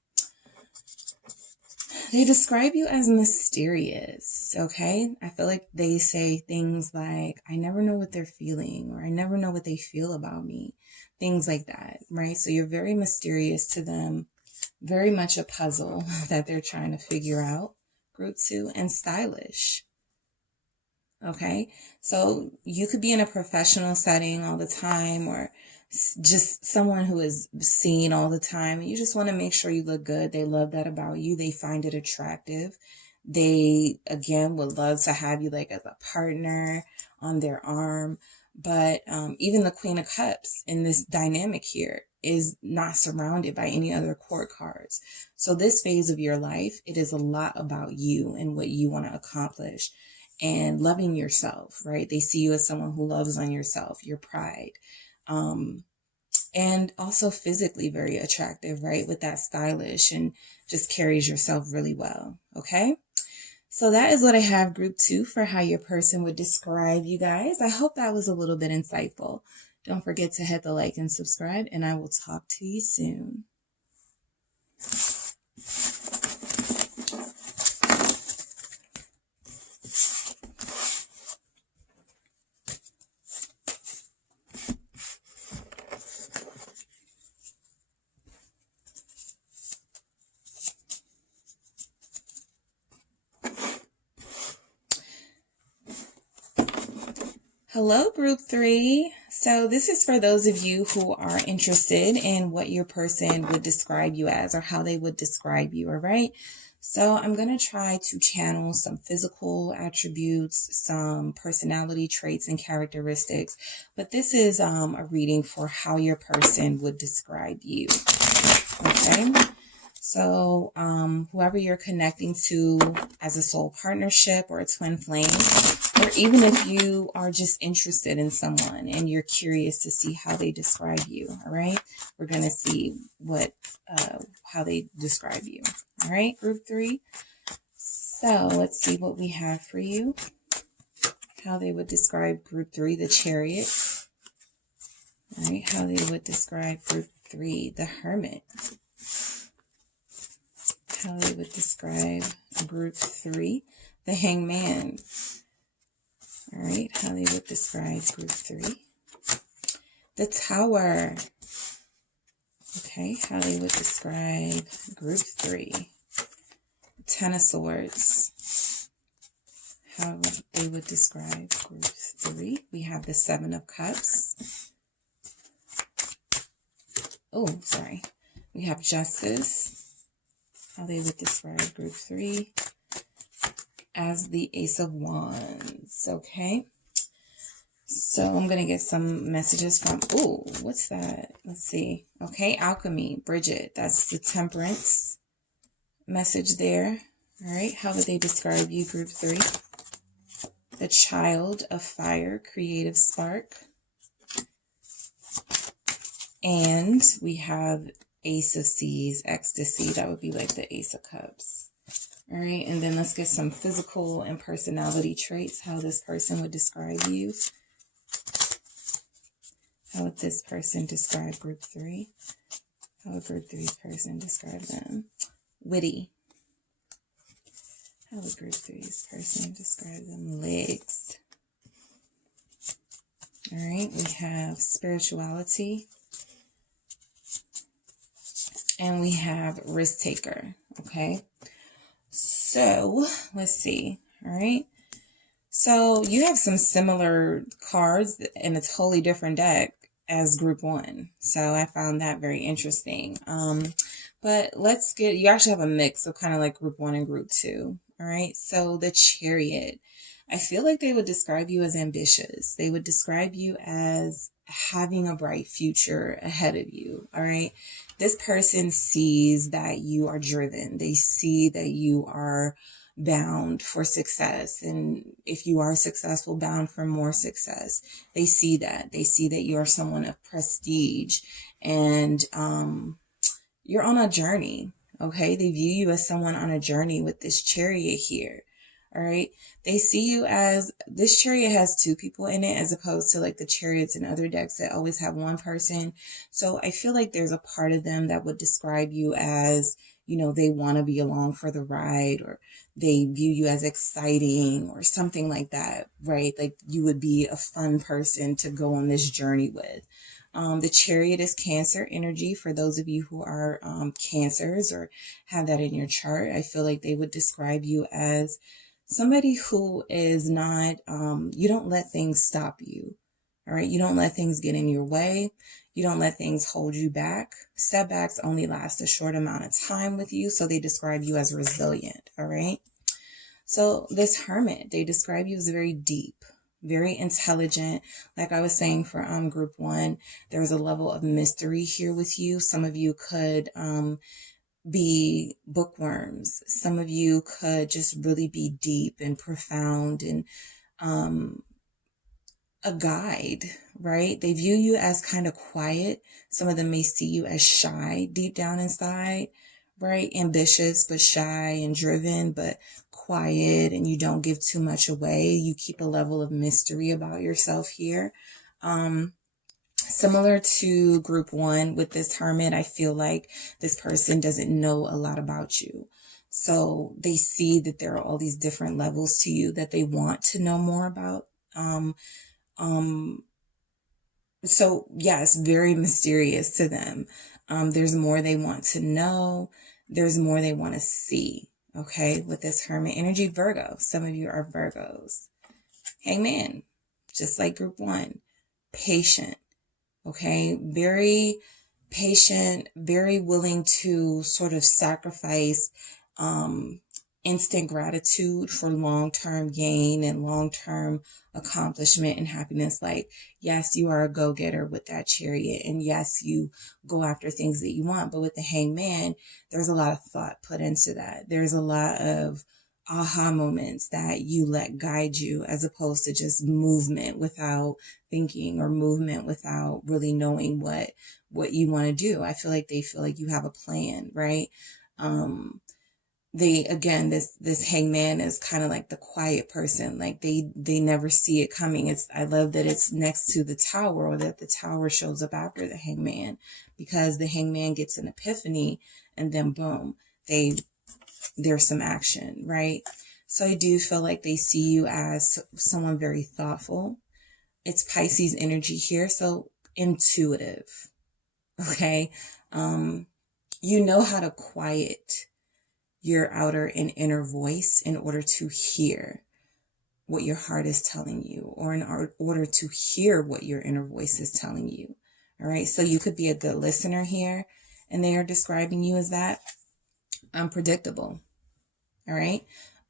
They describe you as mysterious. Okay. I feel like they say things like, I never know what they're feeling, or I never know what they feel about me. Things like that. Right. So you're very mysterious to them, very much a puzzle that they're trying to figure out. Group 2, and stylish. Okay, so you could be in a professional setting all the time, or just someone who is seen all the time. You just want to make sure you look good. They love that about you. They find it attractive. They, again, would love to have you like as a partner on their arm. But even the Queen of Cups in this dynamic here is not surrounded by any other court cards. So this phase of your life, it is a lot about you and what you want to accomplish. And loving yourself, right? They see you as someone who loves on yourself, your pride. And also physically very attractive, right? With that stylish, and just carries yourself really well. Okay. So that is what I have, group 2, for how your person would describe you guys. I hope that was a little bit insightful. Don't forget to hit the like and subscribe, and I will talk to you soon. Hello, group 3. So this is for those of you who are interested in what your person would describe you as, or how they would describe you, all right? So I'm going to try to channel some physical attributes, some personality traits and characteristics, but this is a reading for how your person would describe you, okay? So whoever you're connecting to as a soul partnership or a twin flame, or even if you are just interested in someone and you're curious to see how they describe you, all right? We're going to see how they describe you. All right, group 3. So So let's see what we have for you. How they would describe group 3, the Chariot. All right, how they would describe group 3, the Hermit. How they would describe group 3, the Hangman. All right, how they would describe group 3, the Tower. Okay, how they would describe group 3, Ten of Swords. How they would describe group 3. We have the Seven of Cups. Oh, sorry. We have Justice. How they would describe group 3 as the Ace of Wands. Okay. So I'm going to get some messages from, oh, what's that? Let's see. Okay, Alchemy, Bridget. That's the Temperance message there. All right, how would they describe you, group 3? The Child of Fire, Creative Spark. And we have Ace of Seas, Ecstasy. That would be like the Ace of Cups. All right, and then let's get some physical and personality traits, how this person would describe you. How would this person describe group 3? How would group 3's person describe them? Witty. How would group 3's person describe them? Legs. All right, we have spirituality. And we have risk taker. Okay. So let's see. All right. So you have some similar cards in a totally different deck as group 1. So I found that very interesting. But let's get, you actually have a mix of kind of like group 1 and group 2. All right. So the Chariot, I feel like they would describe you as ambitious. They would describe you as having a bright future ahead of you. All right. This person sees that you are driven. They see that you are bound for success. And if you are successful, bound for more success. They see that. They see that you are someone of prestige and you're on a journey. Okay. They view you as someone on a journey with this Chariot here. All right. They see you as, this Chariot has 2 people in it as opposed to like the Chariots in other decks that always have 1 person. So I feel like there's a part of them that would describe you as, you know, they want to be along for the ride, or they view you as exciting or something like that, right? Like you would be a fun person to go on this journey with. The Chariot is Cancer energy for those of you who are Cancers or have that in your chart. I feel like they would describe you as somebody who is not, you don't let things stop you. All right. You don't let things get in your way. You don't let things hold you back. Setbacks only last a short amount of time with you. So they describe you as resilient. All right. So this Hermit, they describe you as very deep, very intelligent. Like I was saying for group 1, there's a level of mystery here with you. Some of you could be bookworms. Some of you could just really be deep and profound and a guide, right? They view you as kind of quiet. Some of them may see you as shy deep down inside, right? Ambitious, but shy, and driven, but quiet, and you don't give too much away. You keep a level of mystery about yourself here. Similar to group 1 with this Hermit, I feel like this person doesn't know a lot about you. So they see that there are all these different levels to you that they want to know more about. So yeah, it's very mysterious to them. There's more they want to know. There's more they want to see. Okay. With this Hermit energy, Virgo, some of you are Virgos. Hangman, just like group 1, patient. Okay. Very patient, very willing to sort of sacrifice, instant gratitude for long-term gain and long-term accomplishment and happiness. Like, yes, you are a go-getter with that Chariot, and yes, you go after things that you want. But with the Hangman, there's a lot of thought put into that. There's a lot of aha moments that you let guide you, as opposed to just movement without thinking, or movement without really knowing what you want to do. I feel like they feel like you have a plan, right? again, this hangman is kind of like the quiet person. Like they never see it coming. I love that it's next to the tower, or that the tower shows up after the hangman, because the hangman gets an epiphany and then boom, there's some action, right? So I do feel like they see you as someone very thoughtful. It's Pisces energy here, so intuitive. Okay. You know how to quiet your outer and inner voice in order to hear what your heart is telling you, or in order to hear what your inner voice is telling you. All right. So you could be a good listener here, and they are describing you as that. Unpredictable. All right.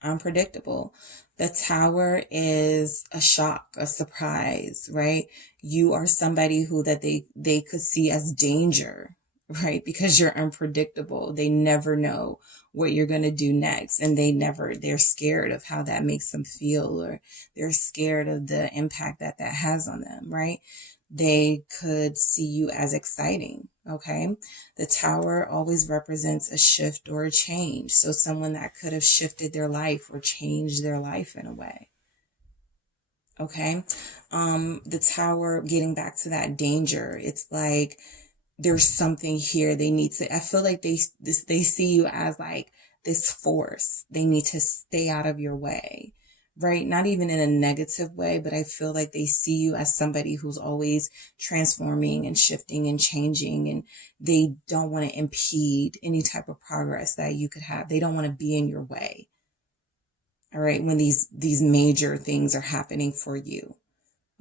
Unpredictable. The tower is a shock, a surprise, right? You are somebody who that they could see as danger, right? Because you're unpredictable. They never know what you're going to do next. And they're scared of how that makes them feel, or they're scared of the impact that has on them, right? They could see you as exciting. Okay. The tower always represents a shift or a change. So someone that could have shifted their life or changed their life in a way. Okay. The tower, getting back to that danger, it's like there's something here they need to, I feel like they see you as like this force. They need to stay out of your way. Right? Not even in a negative way, but I feel like they see you as somebody who's always transforming and shifting and changing, and they don't want to impede any type of progress that you could have. They don't want to be in your way. All right. When these major things are happening for you.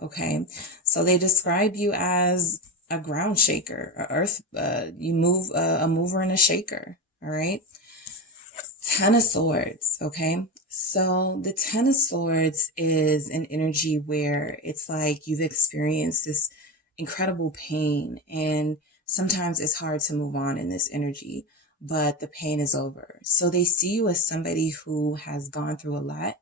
Okay. So they describe you as a ground shaker, you move, a mover and a shaker. All right. 10 of Swords. Okay. So the 10 of Swords is an energy where it's like you've experienced this incredible pain, and sometimes it's hard to move on in this energy, but the pain is over. So they see you as somebody who has gone through a lot.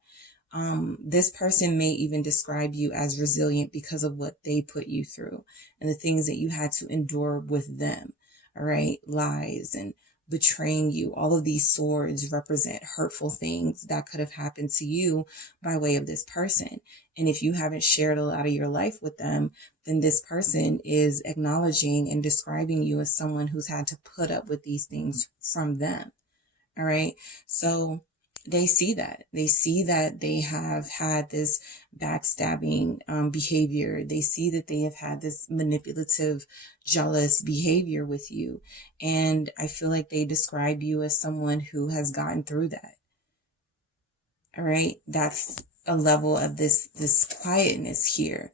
This person may even describe you as resilient because of what they put you through and the things that you had to endure with them. All right. Lies and betraying you. All of these swords represent hurtful things that could have happened to you by way of this person. And if you haven't shared a lot of your life with them, then this person is acknowledging and describing you as someone who's had to put up with these things from them. All right. So they see that. They see that they have had this backstabbing behavior. They see that they have had this manipulative, jealous behavior with you. And I feel like they describe you as someone who has gotten through that. All right. That's a level of this quietness here.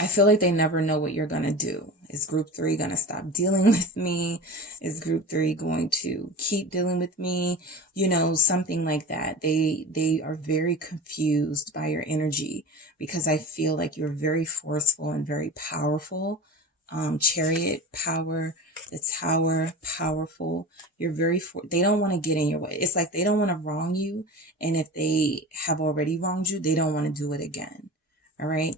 I feel like they never know what you're going to do. Is group 3 going to stop dealing with me? Is group 3 going to keep dealing with me? You know, something like that. They are very confused by your energy, because I feel like you're very forceful and very powerful. Chariot, power, the tower, powerful. You're very, they don't want to get in your way. It's like they don't want to wrong you. And if they have already wronged you, they don't want to do it again. All right.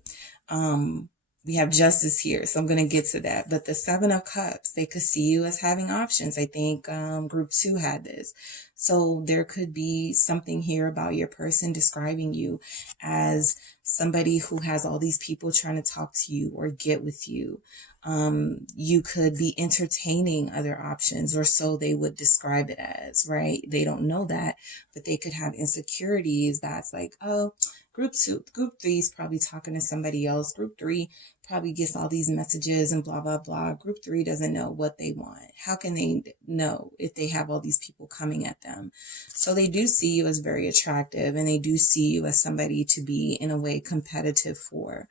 We have Justice here, so I'm going to get to that. But the 7 of Cups, they could see you as having options. I think group 2 had this. So there could be something here about your person describing you as somebody who has all these people trying to talk to you or get with you. You could be entertaining other options, or so they would describe it as, right? They don't know that, but they could have insecurities that's like, oh, group 3 is probably talking to somebody else. Group 3 probably gets all these messages and blah, blah, blah. Group 3 doesn't know what they want. How can they know if they have all these people coming at them? So they do see you as very attractive, and they do see you as somebody to be in a way competitive for,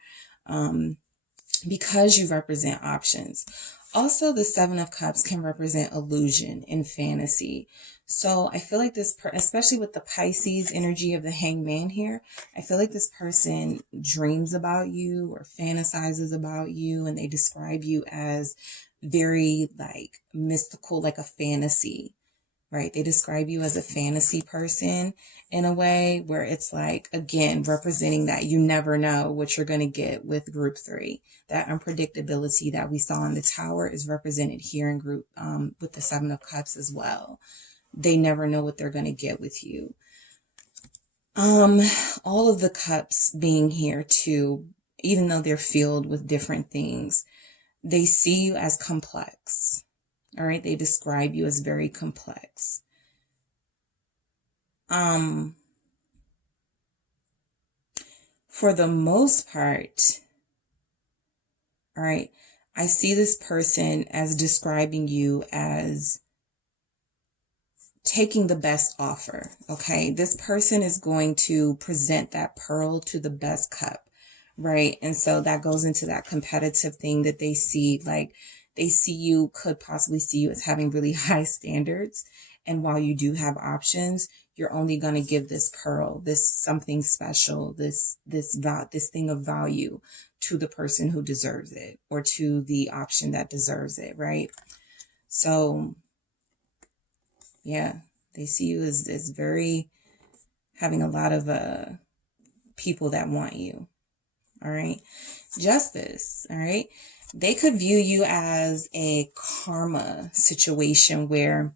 because you represent options. Also, the 7 of Cups can represent illusion and fantasy. So I feel like this, especially with the Pisces energy of the Hangman here, I feel like this person dreams about you or fantasizes about you, and they describe you as very like mystical, like a fantasy, right? They describe you as a fantasy person in a way where it's like, again, representing that you never know what you're going to get with group 3. That unpredictability that we saw in the tower is represented here in group with the 7 of Cups as well. they never know what they're going to get with you. All of the cups being here too, even though they're filled with different things, they see you as complex. All right. They describe you as very complex. For the most part, all right, I see this person as describing you as taking the best offer. Okay. This person is going to present that pearl to the best cup. Right. And so that goes into that competitive thing that they see, like they see you, could possibly see you as having really high standards. And while you do have options, you're only going to give this pearl, this something special, this thing of value to the person who deserves it, or to the option that deserves it. Right. So yeah, they see you as very having a lot of people that want you. All right. Justice. All right. They could view you as a karma situation where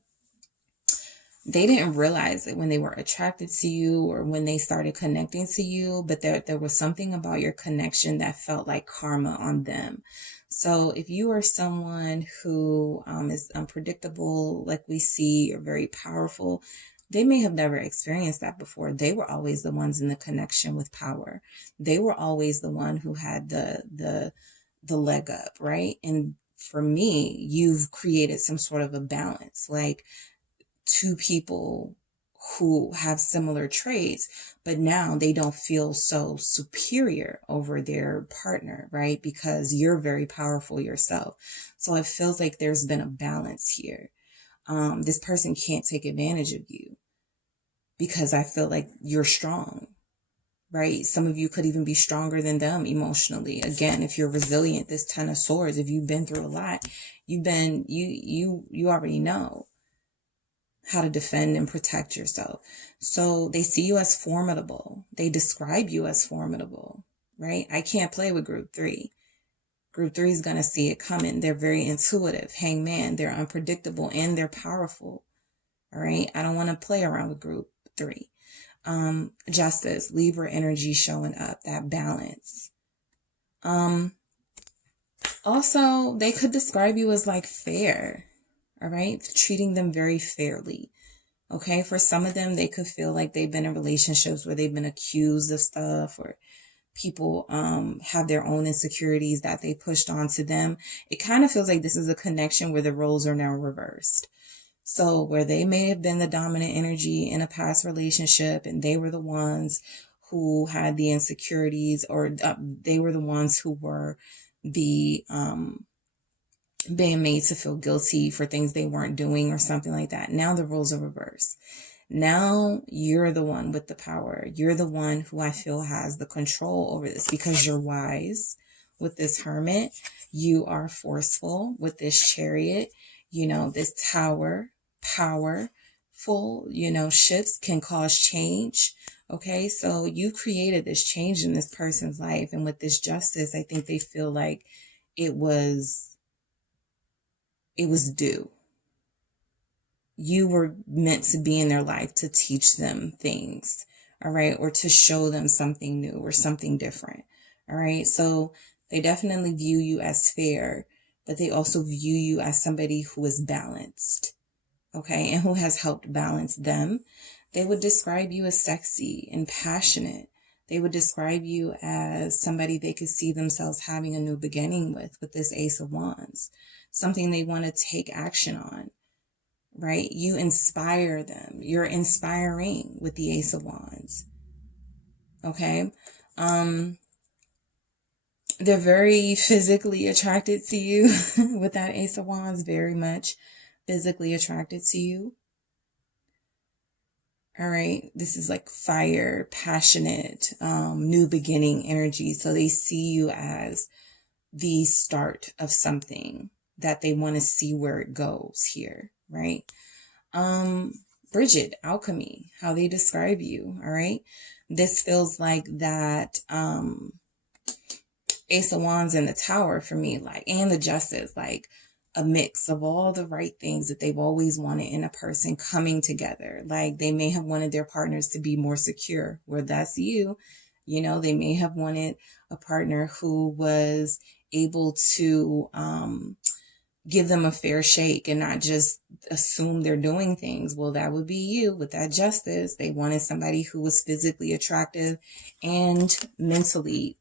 they didn't realize it when they were attracted to you or when they started connecting to you, but there was something about your connection that felt like karma on them. So if you are someone who is unpredictable, like we see, or very powerful, they may have never experienced that before. They were always the ones in the connection with power. They were always the one who had the leg up, right? And for me, you've created some sort of a balance, like two people who have similar traits, but now they don't feel so superior over their partner, right? Because you're very powerful yourself. So it feels like there's been a balance here. This person can't take advantage of you because I feel like you're strong, right? Some of you could even be stronger than them emotionally. Again, if you're resilient, this 10 of Swords, if you've been through a lot, you already know how to defend and protect yourself. So they see you as formidable. They describe you as formidable, right? I can't play with group 3. Group 3 is going to see it coming. They're very intuitive. Hangman, they're unpredictable and they're powerful. All right. I don't want to play around with group 3. Justice, Libra energy showing up, that balance. Also, they could describe you as like fair. All right. Treating them very fairly. Okay. For some of them, they could feel like they've been in relationships where they've been accused of stuff, or people have their own insecurities that they pushed onto them. It kind of feels like this is a connection where the roles are now reversed. So where they may have been the dominant energy in a past relationship and they were the ones who had the insecurities, or they were the ones who were the being made to feel guilty for things they weren't doing or something like that. Now the roles are reversed. Now you're the one with the power. You're the one who I feel has the control over this because you're wise with this Hermit. You are forceful with this Chariot. You know, this Tower, powerful, you know, shifts can cause change. Okay, so you created this change in this person's life. And with this Justice, I think they feel like it was due. You were meant to be in their life to teach them things, all right, or to show them something new or something different, all right? So they definitely view you as fair, but they also view you as somebody who is balanced, okay, and who has helped balance them. They would describe you as sexy and passionate. They would describe you as somebody they could see themselves having a new beginning with this Ace of Wands, something they want to take action on. Right? You inspire them. You're inspiring with the Ace of Wands. Okay? They're very physically attracted to you with that Ace of Wands, very much physically attracted to you. All right? This is like fire, passionate, new beginning energy. So they see you as the start of something that they want to see where it goes here. Right? Bridget, alchemy, how they describe you. All right. This feels like that, Ace of Wands and the Tower for me, like, and the Justice, like a mix of all the right things that they've always wanted in a person coming together. Like they may have wanted their partners to be more secure, where that's you. You know, they may have wanted a partner who was able to give them a fair shake and not just assume they're doing things. Well, that would be you with that justice. They wanted somebody who was physically attractive and mentally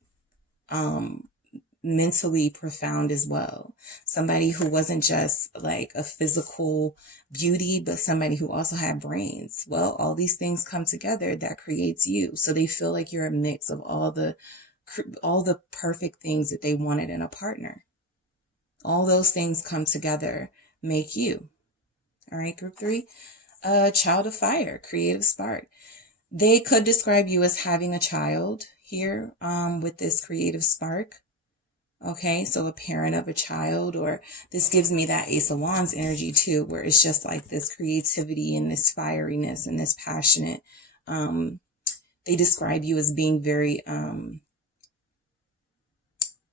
profound as well. Somebody who wasn't just like a physical beauty, but somebody who also had brains. Well, all these things come together that creates you. So they feel like you're a mix of all the perfect things that they wanted in a partner. All those things come together, make you. All right, group 3, child of fire, creative spark. They could describe you as having a child here with this creative spark. Okay, so a parent of a child, or this gives me that Ace of Wands energy too, where it's just like this creativity and this fieriness and this passionate. They describe you as being very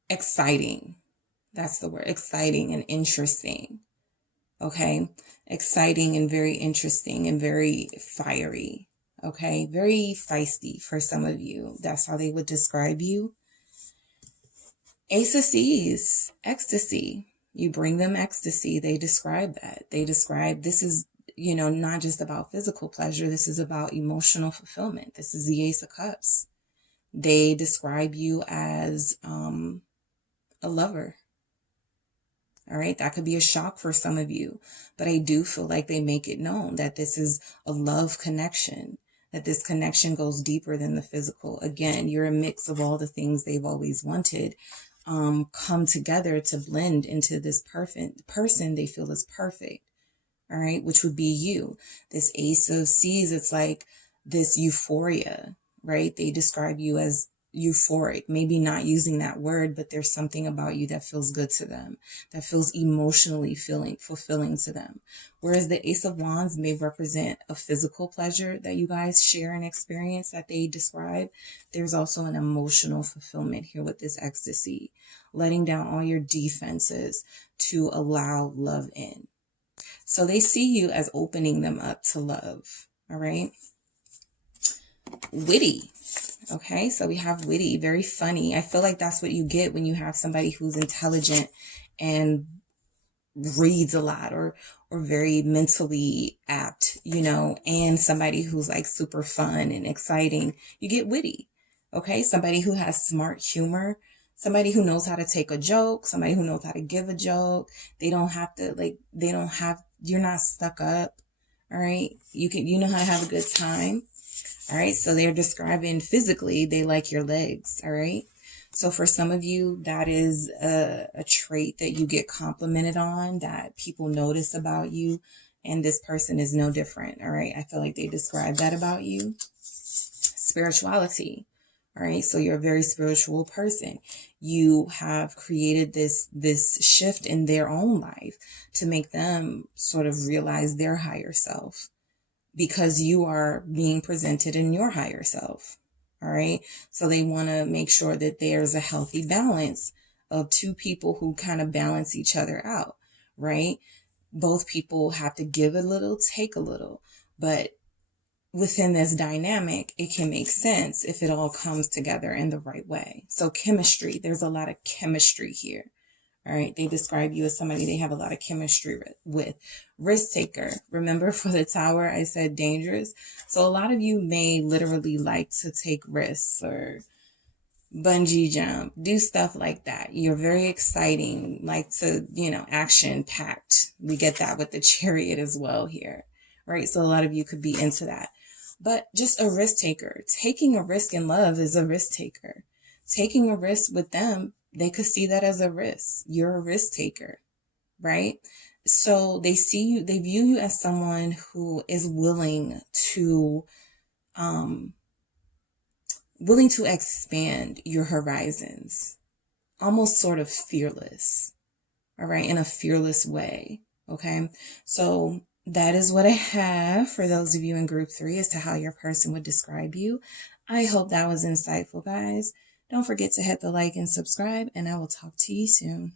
exciting. That's the word, exciting and interesting. Okay, exciting and very interesting and very fiery. Okay, very feisty for some of you. That's how they would describe you. Ace of Seas, ecstasy. You bring them ecstasy. They describe that. They describe this is, you know, not just about physical pleasure. This is about emotional fulfillment. This is the Ace of Cups. They describe you as a lover. All right, that could be a shock for some of you, but I do feel like they make it known that this is a love connection, that this connection goes deeper than the physical. Again, you're a mix of all the things they've always wanted, come together to blend into this perfect person they feel is perfect. All right, which would be you. This Ace of Seas, it's like this euphoria, right? They describe you as euphoric, maybe not using that word, but there's something about you that feels good to them, that feels emotionally fulfilling to them. Whereas the Ace of Wands may represent a physical pleasure that you guys share and experience that they describe. There's also an emotional fulfillment here with this ecstasy, letting down all your defenses to allow love in. So they see you as opening them up to love. All right. Witty. Okay, so we have witty, very funny. I feel like that's what you get when you have somebody who's intelligent and reads a lot, or very mentally apt, you know, and somebody who's like super fun and exciting. You get witty. Okay, somebody who has smart humor, somebody who knows how to take a joke, somebody who knows how to give a joke. They don't have to you're not stuck up. All right, you know how to have a good time. All right, so they're describing physically, they like your legs. All right, so for some of you, that is a trait that you get complimented on, that people notice about you, and this person is no different. All right, I feel like they describe that about you. Spirituality. All right, so you're a very spiritual person. You have created this shift in their own life to make them sort of realize their higher self, because you are being presented in your higher self. All right. So they want to make sure that there's a healthy balance of two people who kind of balance each other out. Right. Both people have to give a little, take a little, but within this dynamic, it can make sense if it all comes together in the right way. So chemistry, there's a lot of chemistry here. All right, they describe you as somebody they have a lot of chemistry with. Risk taker. Remember, for the Tower, I said dangerous. So a lot of you may literally like to take risks or bungee jump, do stuff like that. You're very exciting, like to, action packed. We get that with the Chariot as well here, right? So a lot of you could be into that. But just a risk taker. Taking a risk in love is a risk taker. Taking a risk with them, they could see that as a risk. You're a risk taker, right? So they see you, they view you as someone who is willing to expand your horizons, almost sort of fearless, all right, in a fearless way, okay? So that is what I have for those of you in group 3 as to how your person would describe you. I hope that was insightful, guys. Don't forget to hit the like and subscribe, and I will talk to you soon.